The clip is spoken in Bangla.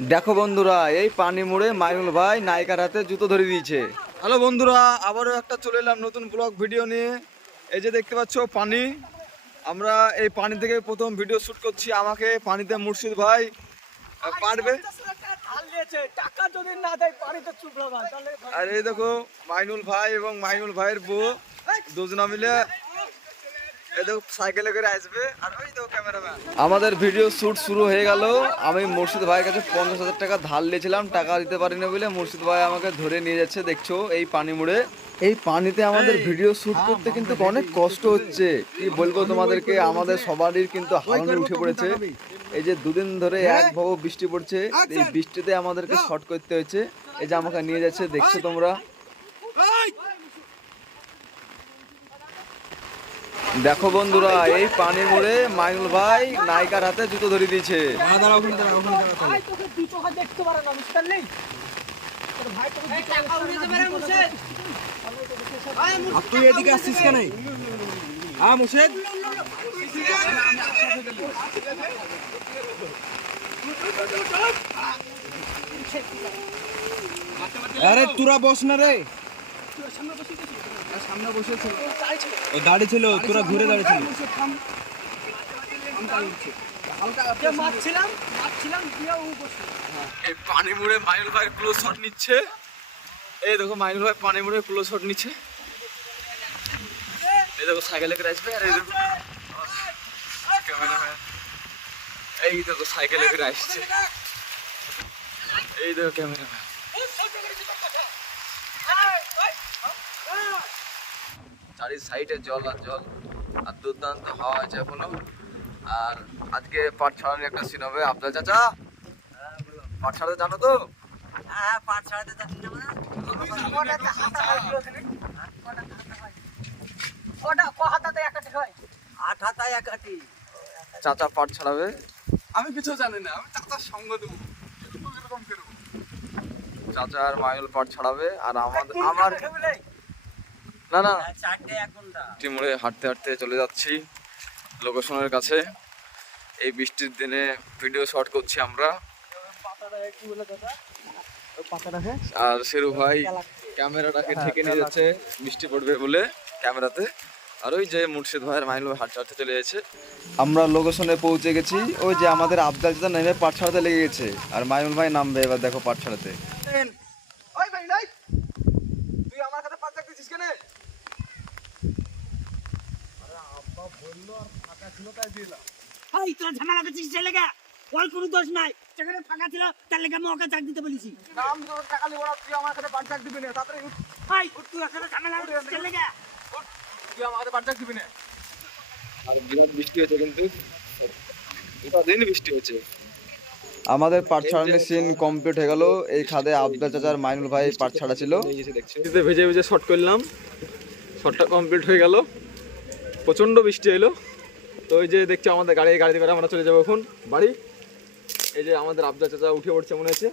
দেখো বন্ধুরা, এই পানি মোড়ে মাইনুল ভাই নায়িকার হাতে জুতো ধরে দিয়েছে। হ্যালো বন্ধুরা, আবারও একটা চলে এলাম নতুন ব্লগ ভিডিও নিয়ে। এই যে দেখতে পাচ্ছ পানি, আমরা এই পানি থেকে প্রথম ভিডিও শুট করছি। আমাকে পানিতে মুর্শিদ ভাই পারবে। আর এই দেখো মাইনুল ভাই এবং মাইনুল ভাইয়ের বউ দুজনা মিলে সাইকেলে করে আসবে। আর ওই দেখো ক্যামেরাম্যান। আমাদের ভিডিও শুট শুরু হয়ে গেল। আমি মুর্শিদ ভাইয়ের কাছে 50,000 টাকা ধার নিয়েছিলাম, টাকা দিতে পারিনি বলে মুর্শিদ ভাই আমাকে ধরে নিয়ে যাচ্ছে। দেখছো এই পানি মুড়ে, এই পানিতে আমাদের ভিডিও শুট করতে কিন্তু অনেক কষ্ট হচ্ছে। কি বলবো তোমাদেরকে, আমাদের সবারই কিন্তু হালনে উঠে পড়েছে। এই যে দুদিন ধরে একভাবে বৃষ্টি পড়ছে, এই বৃষ্টিতে আমাদেরকে শর্ট করতে হয়েছে। এই যে আমাকে নিয়ে যাচ্ছে, দেখছো তোমরা। দেখো বন্ধুরা, এই পানি মোড়ে মাইনুল ভাই নায়িকার হাতে জুতো ধরে দিয়েছে। তুই এদিকে আসছিস কেন? মুর্শেদ, আরে তোরা বস না রে, সামনে বসেছিল, গাড়ি ছিল, তোরা ঘুরে দাঁড়িয়েছিল। এই পানি মুড়ে মাইনুল ভাই ক্লোজ শট নিচ্ছে। এই দেখো মাইনুল ভাই পানি মুড়ে ক্লোজ শট নিচ্ছে। এই দেখো সাইকেলে করে আসবে। আর এই দেখো ক্যামেরাম্যান, এই দেখো সাইকেলে করে আসছে। এই দেখো ক্যামেরাম্যান। চারি সাইডে জল আর জল, আর দুর্দান্ত হাওয়া আছে এখনো। আর আজকে পাট ছাড়ানোর একটা সিন হবে। আফজাল চাচা, পাট ছাড়াতে জানো তো? পাট ছাড়াতে যাচ্ছি চাচা পাট ছাড়াবে। আমি কিছু জানি না, আমি চাচার সঙ্গ দেবো। চাচা আর মাইনুল পাট ছাড়াবে। আর আমার না না টিমুড়ে হাঁটতে হাঁটতে চলে যাচ্ছি লোকেশনের কাছে। এই বৃষ্টির দিনে ভিডিও শট করছি আমরা। আর শেরু ভাই ক্যামেরাটাকে ঠেকে নিয়ে যাচ্ছে বৃষ্টি পড়বে বলে ক্যামেরাতে। আর ওই যে মুর্শিদ ভাই আর মাইনুল ভাই হাঁটতে হাঁটতে চলে যাচ্ছে। আমরা লোকেশনে পৌঁছে গেছি। ওই যে আমাদের আফজাল চাচা নেমে পাট ছাড়াতে লেগে গেছে, আর মাইনুল ভাই নামবে এবার। দেখো পাট ছাড়াতে। তুই আমার কাছে পাট চাকতেছিস কেন? ঝামেলা করছিস ছেলেগা, ওর কোনো দোষ নাই। সেখানে ফাঁকা ছিল, তার লেগে আমি ওকে চাক দিতে বলেছি। আমি তোর টাকা লিবো না, তুই আমার কাছে পাট চাক দিবি না। তাড়াতাড়ি উঠ, তুই ওখানে ঝামেলা করছিস ছেলেগা। তুই আমার কাছে পাট চাক দিবি না। আর বিরাট বৃষ্টি হয়েছে, কিন্তু গোটা দিন বৃষ্টি হয়েছে। আমাদের পাট ছাড়ানোর সিন কমপ্লিট হয়ে গেল। এই খাদে আফজাল চাচার মাইনুল ভাই পাট ছাড়া ছিল। ভেজে ভেজে শট করলাম, শটটা কমপ্লিট হয়ে গেল। প্রচণ্ড বৃষ্টি এলো। তো ওই যে দেখছো আমাদের গাড়িতে করে আমরা চলে যাবো এখন বাড়ি। এই যে আমাদের আফজাল চাচা উঠে পড়ছে মনে হচ্ছে।